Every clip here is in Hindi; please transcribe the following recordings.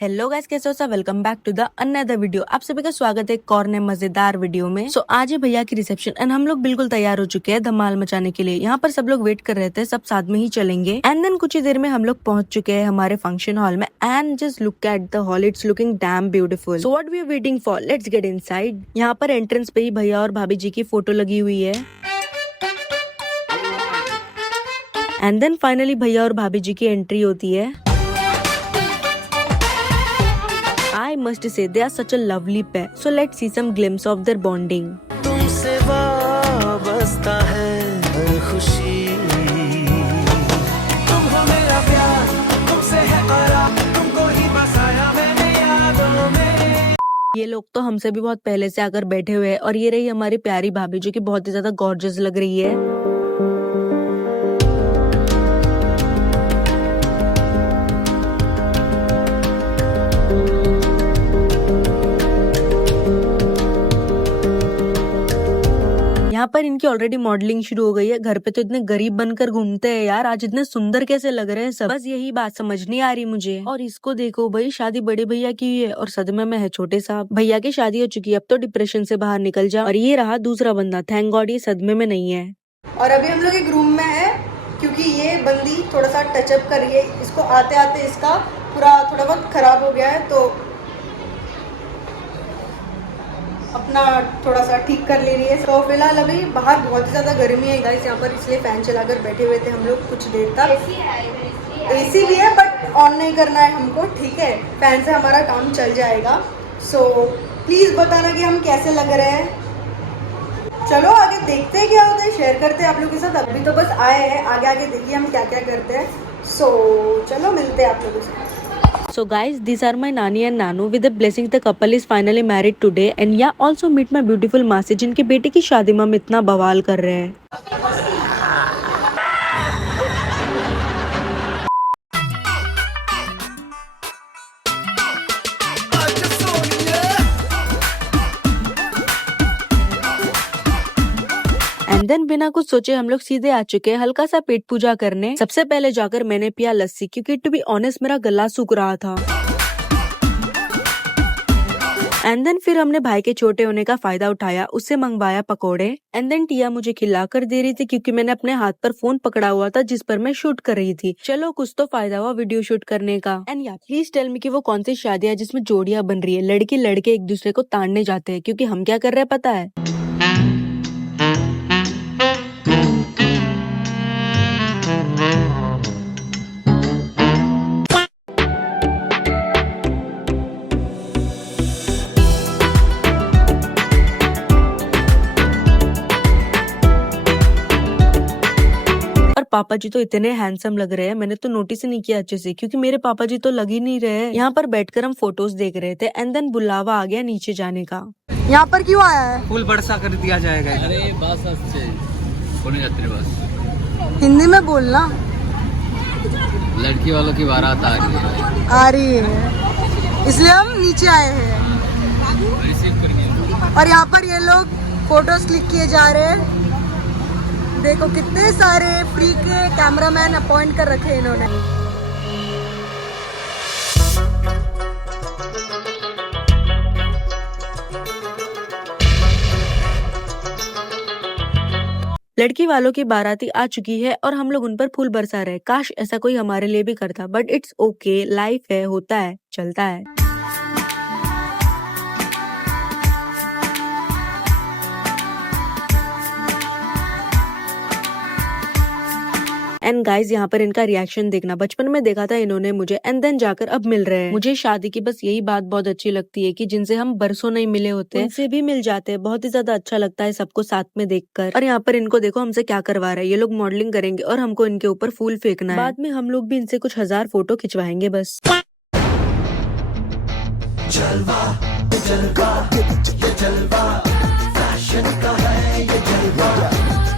हेलो गाइस, कैसे हो सब। Welcome back to the another video. आप सभी का स्वागत है एक और नए मजेदार वीडियो में। आज है भैया की रिसेप्शन एंड हम लोग बिल्कुल तैयार हो चुके हैं धमाल मचाने के लिए। यहाँ पर सब लोग वेट कर रहे थे, सब साथ में ही चलेंगे। एंड देन कुछ ही देर में हम लोग पहुंच चुके हैं हमारे फंक्शन हॉल में। And just look at the hall, it's looking damn beautiful. So what we are waiting for, let's get inside. यहाँ पर एंट्रेंस पे ही भैया और भाभी जी की फोटो लगी हुई है। एंड देन फाइनली भैया और भाभी जी की एंट्री होती है। I must say they are such a lovely pair. So let's see some glimpse of their bonding. तुमसे वाबस्ता है हर खुशी, तुम हो मेरा प्यार, तुमसे है करार, तुमको ही बसाया मैंने यादों में। ये लोग तो हमसे भी बहुत पहले से आकर बैठे हुए हैं। और ये रही हमारी प्यारी भाभी जो कि बहुत ही ज्यादा गॉर्जियस लग रही है। यहाँ पर इनकी ऑलरेडी मॉडलिंग शुरू हो गई है। घर पे तो इतने गरीब बनकर घूमते हैं यार, आज इतने सुंदर कैसे लग रहे हैं सब। बस यही बात समझ नहीं आ रही मुझे। और इसको देखो भाई, शादी बड़े भैया की है और सदमे में है छोटे साहब। भैया की शादी हो चुकी है, अब तो डिप्रेशन से बाहर निकल जा। और ये रहा दूसरा बंदा, थैंक गॉड ये सदमे में नहीं है। और अभी हम लोग एक रूम में है क्योंकि ये बंदी थोड़ा सा टचअप कर रही है। इसको आते आते इसका पूरा थोड़ा बहुत खराब हो गया है, तो अपना थोड़ा सा ठीक कर ले रही है। तो फिलहाल अभी बाहर बहुत ज़्यादा गर्मी है गाइस यहाँ पर, इसलिए फ़ैन चलाकर बैठे हुए थे हम लोग कुछ देर तक। एसी भी है बट ऑन नहीं करना है हमको, ठीक है। फ़ैन से हमारा काम चल जाएगा। सो प्लीज़ बताना कि हम कैसे लग रहे हैं। चलो आगे देखते हैं क्या होता है, शेयर करते हैं आप लोगों के साथ। अभी तो बस आए हैं, आगे आगे देखिए हम क्या क्या करते हैं। सो चलो मिलते हैं आप लोगों से। So guys, these are my Nani and Nanu. With the blessing, the couple is finally married today. And yeah, also meet my beautiful मासी जिनके बेटे की शादी में हम इतना बवाल कर रहे हैं। एंड देन बिना कुछ सोचे हम लोग सीधे आ चुके हैं हल्का सा पेट पूजा करने। सबसे पहले जाकर मैंने पिया लस्सी, क्योंकि टू बी ऑनेस्ट मेरा गला सूख रहा था। एंड देन फिर हमने भाई के छोटे होने का फायदा उठाया, उससे मंगवाया पकोड़े। एंड देन टिया मुझे खिला कर दे रही थी क्योंकि मैंने अपने हाथ पर फोन पकड़ा हुआ था जिस पर मैं शूट कर रही थी। चलो कुछ तो फायदा हुआ वीडियो शूट करने का। एंड या प्लीज टेल मी कि वो कौन सी शादी है जिसमें जोड़ियां बन रही है, लड़की लड़के एक दूसरे को ताड़ने जाते हैं। क्योंकि हम क्या कर रहे हैं पता है, पापा जी तो इतने हैंडसम लग रहे हैं, मैंने तो नोटिस ही नहीं किया अच्छे से क्योंकि मेरे पापा जी तो लग ही नहीं रहे। यहाँ पर बैठकर हम फोटोज देख रहे थे एंड देन बुलावा आ गया नीचे जाने का। यहाँ पर क्यों आया है? फूल बरसा कर दिया जाएगा। अरे बस अच्छे होने जाते हैं बस। हिंदी में बोलना। लड़की वालों की बारात आ रही है। आ रही है इसलिए हम नीचे आए हैं। रिसीव करेंगे। और यहाँ पर ये लोग फोटोज क्लिक किए जा रहे हैं। देखो कितने सारे फ्री के कैमरामैन अपॉइंट कर रखे हैं इन्होंने। लड़की वालों की बाराती आ चुकी है और हम लोग उन पर फूल बरसा रहे। काश ऐसा कोई हमारे लिए भी करता, बट इट्स ओके, लाइफ है, होता है, चलता है। एंड गाइज यहाँ पर इनका रिएक्शन देखना, बचपन में देखा था इन्होंने मुझे एंड देन जाकर अब मिल रहे हैं। मुझे शादी की बस यही बात बहुत अच्छी लगती है कि जिनसे हम बरसों नहीं मिले होते उनसे भी मिल जाते हैं। बहुत ही ज्यादा अच्छा लगता है सबको साथ में देखकर। और यहाँ पर इनको देखो हमसे क्या करवा रहा है, ये लोग मॉडलिंग करेंगे और हमको इनके ऊपर फूल फेंकना है। बाद में हम लोग भी इनसे कुछ 1000 फोटो खिंचवाएंगे बस। जलवा जलवा ये जलवा फैशन का है, ये जलवा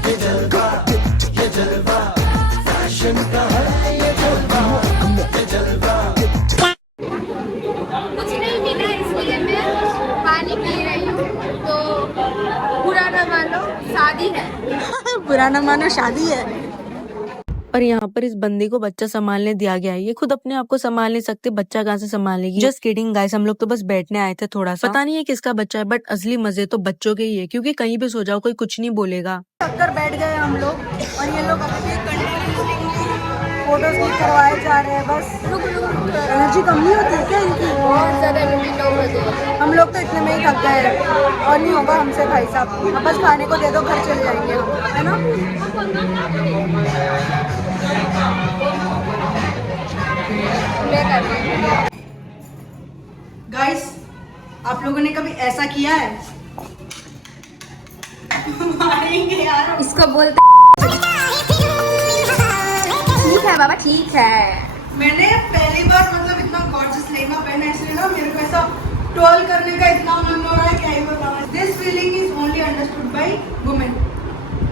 ये जलवा ये जलवा फैशन का है, ये जलवा ये जलवा। कुछ नहीं मिला इसलिए मैं पानी पी रही हूँ। तो बुरा न मानो शादी है। बुरा न मानो शादी है। और यहाँ पर इस बंदी को बच्चा संभालने दिया गया है। ये खुद अपने आप को संभाल नहीं सकते, बच्चा कहाँ से संभालेगी। जस्ट किडिंग गाइस, हम लोग तो बस बैठने आए थे थोड़ा सा। पता नहीं है किसका बच्चा है, बट असली मजे तो बच्चों के ही है, क्योंकि कहीं भी सो जाओ कोई कुछ नहीं बोलेगा। थक बैठ गए हम लोग और ये लोग अभी फोटोज क्लिक करवाए जा रहे हैं। बस एनर्जी कम नहीं होती है क्या इनकी? बहुत ज़्यादा लिमिट हो गई है। हम लोग तो इतने में ही थक गए हैं और नहीं होगा हमसे भाई साहब। अब बस खाने को दे दो, घर चले जाएंगे हम, है ना? गाइस, आप लोगों ने कभी ऐसा किया है? मारेंगे यार। इसको बोलते ठीक है बाबा, ठीक है। मैंने पहली बार मतलब इतना गॉर्जियस लहंगा पहना है, इसलिए ना मेरे को ऐसा ट्रोल करने का इतना मन हो रहा है, क्या ही बताऊं। This feeling is only understood by women,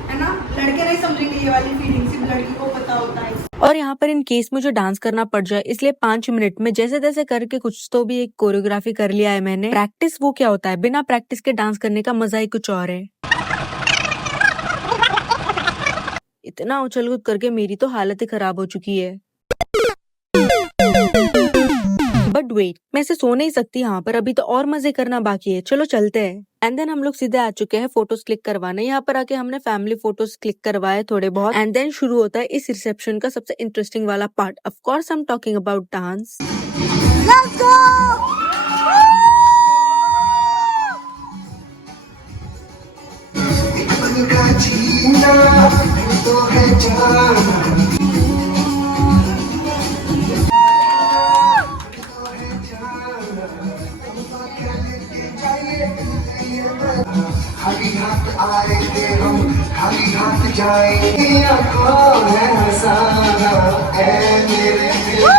है ना? लड़के नहीं समझेंगे ये वाली फीलिंग, सिर्फ लड़की को पता होता है। और यहाँ पर इन केस मुझे डांस करना पड़ जाए, इसलिए 5 मिनट में जैसे तैसे करके कुछ तो भी एक कोरियोग्राफी कर लिया है मैंने। प्रैक्टिस वो क्या होता है, बिना प्रैक्टिस के डांस करने का मजा ही कुछ और है। इतना उछल कूद करके मेरी तो हालत ही खराब हो चुकी है। बट वेट, मैं ऐसे सो नहीं सकती यहाँ पर, अभी तो और मजे करना बाकी है। चलो चलते हैं। एंड देन हम लोग सीधे आ चुके हैं फोटोज क्लिक करवाने। यहाँ पर आके हमने फैमिली फोटोज क्लिक करवाए थोड़े बहुत। एंड देन शुरू होता है इस रिसेप्शन का सबसे इंटरेस्टिंग वाला part. Of course I am talking about dance. Let's go. खाली हाथ आएंगे हम, खाली हाथ जाएंगे, कौन है हंसाना है मेरे दिल।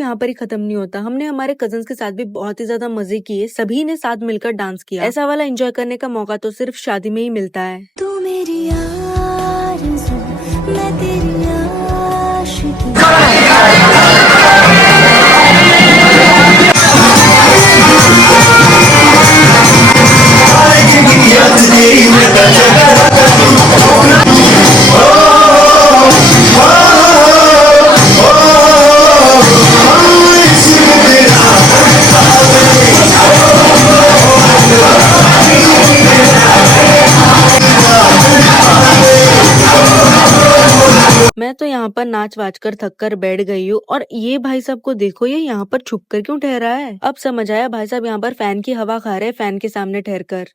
यहाँ पर ही खत्म नहीं होता। हमने हमारे कजन्स के साथ भी बहुत ही ज्यादा मजे किए। सभी ने साथ मिलकर डांस किया। ऐसा वाला एंजॉय करने का मौका तो सिर्फ शादी में ही मिलता है। तू मेरी आरज़ू, मैं तेरी आशिकी। मैं तो यहाँ पर नाच वाच कर थक कर बैठ गई हूँ। और ये भाई साहब को देखो, ये यहाँ पर छुप कर क्यों ठहरा है। अब समझ आया, भाई साहब यहाँ पर फैन की हवा खा रहे हैं, फैन के सामने ठहर कर।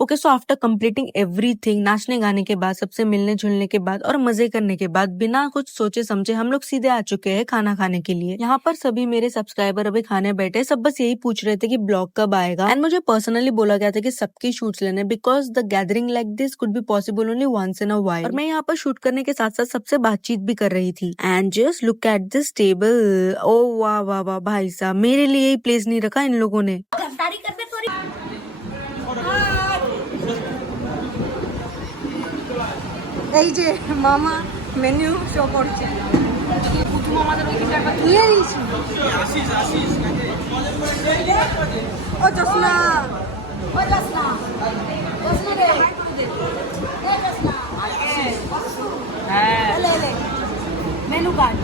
Okay, so after completing everything, नाचने गाने के बाद, सबसे मिलने जुलने के बाद और मजे करने के बाद, बिना कुछ सोचे समझे हम लोग सीधे आ चुके हैं खाना खाने के लिए। यहाँ पर सभी मेरे सब्सक्राइबर अभी खाने बैठे, सब बस यही पूछ रहे थे कि ब्लॉग कब आएगा। एंड मुझे पर्सनली बोला गया था कि सबकी शूट्स लेने, because the gathering like this could be possible only once in a while. और मैं यहाँ पर शूट करने के साथ साथ सबसे बातचीत भी कर रही थी। And just look at this table. ओ वाह वाह वाह भाई साहब, मेरे लिए ही प्लेस नहीं रखा इन लोगों ने। এই যে মামা মেনু শো করছে। নিয়ে নিয়েছি। ও জোসনা, ও জোসনা, জোসনা রে, এই জোসনা, হ্যাঁ, ले ले menu card.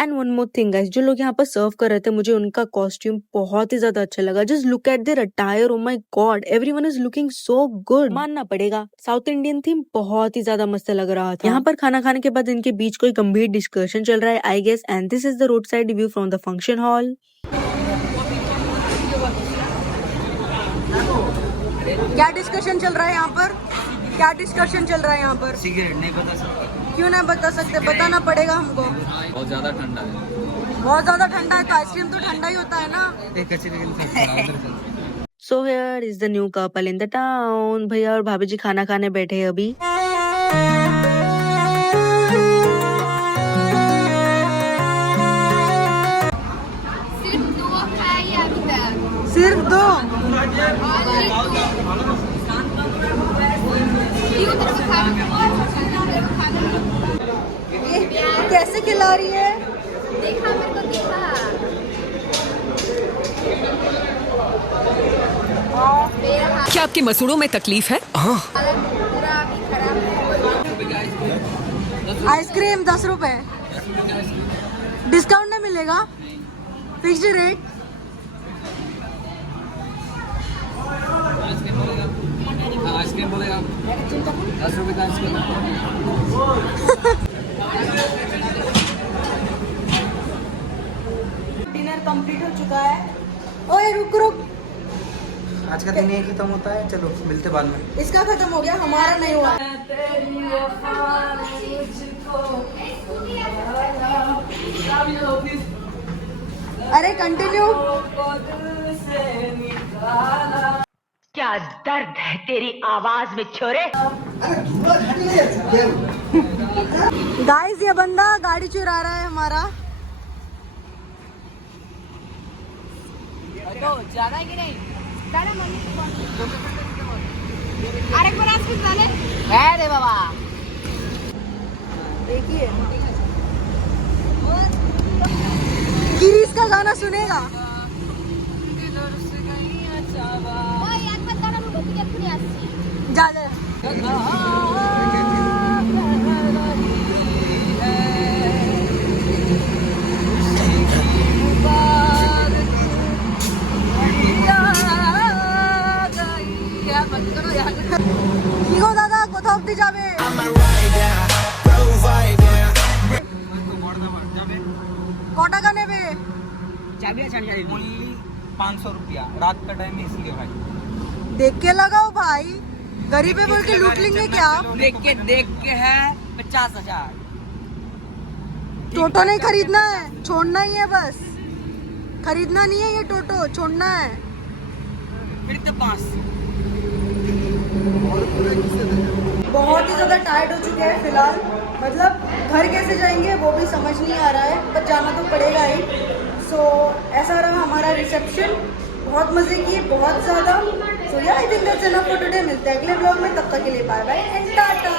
And one more thing guys, जो लोग यहाँ पर सर्व कर रहे थे मुझे उनका कॉस्ट्यूम बहुत ही ज्यादा अच्छा लगा। Just look eight their attire, oh my God, everyone is looking so good. मानना पड़ेगा साउथ इंडियन थीम बहुत ही ज्यादा मस्त लग रहा था। यहाँ पर खाना खाने के बाद इनके बीच कोई गंभीर डिस्कशन चल रहा है I guess, and this is the road side view from the function hall. क्या डिस्कशन चल रहा है यहाँ पर? क्या डिस्कशन चल रहा है यहाँ पर? सिगरेट नहीं बता सकता। क्यों नहीं बता सकते? बताना पड़ेगा हमको। बहुत ज्यादा ठंडा है। बहुत ज्यादा ठंडा है तो आइसक्रीम तो ठंडा ही होता है ना। So here is the new couple in the town. भैया और भाभी जी खाना खाने बैठे हैं अभी। सिर्फ 2 खाया ये अभी तक। सिर्फ 2? ये कैसे खिला रही है? देखा मेरे को देखा। मेरा हाथ क्या आपकी मसूड़ों में तकलीफ है? पूरा अभी खराब है। आइसक्रीम 10 रुपए। डिस्काउंट नहीं मिलेगा? Fixed rate? आइसक्रीम बोलेगा 10 रुपए का आइसक्रीम। डिनर कंप्लीट हो चुका है। ओए रुक रुक, आज का दिन यही खत्म होता है, चलो मिलते बाद में। इसका खत्म हो गया, हमारा नहीं हुआ। अरे कंटिन्यू। क्या दर्द है तेरी आवाज में छोरे। गाइस ये बंदा गाड़ी चुरा रहा है हमारा। ज्यादा है कि नहीं? अरे को रात किस डाले? है रे बाबा। देखिए गिरीश का गाना सुनेगा। ওই একবার দাঁড়ানো লোকে এক্ষুনি আসছি। जा ले। কি গো দাদা, কোথাও অব্দি যাবে? ক টাকা নেবে? 500 रुपया रात का टाइम है इसलिए भाई। देख के लगाओ भाई, गरीब है बोल के लूट लेंगे क्या? देख के है 50,000। टोटो नहीं खरीदना है, छोड़ना ही है बस। खरीदना नहीं है ये टोटो, छोड़ना है। फिर तो 500। बहुत ही ज्यादा टायर्ड हो चुके हैं फिलहाल। मतलब घर कैसे जाएंगे वो भी समझ नहीं आ रहा है, पर जाना तो पड़ेगा ही। सो ऐसा रहा हमारा रिसेप्शन। बहुत मजे किए, बहुत ज्यादा। सो या I think that's enough for today. मिलते हैं अगले ब्लॉग में, तब तक के लिए बाय बाय एंड टाटा।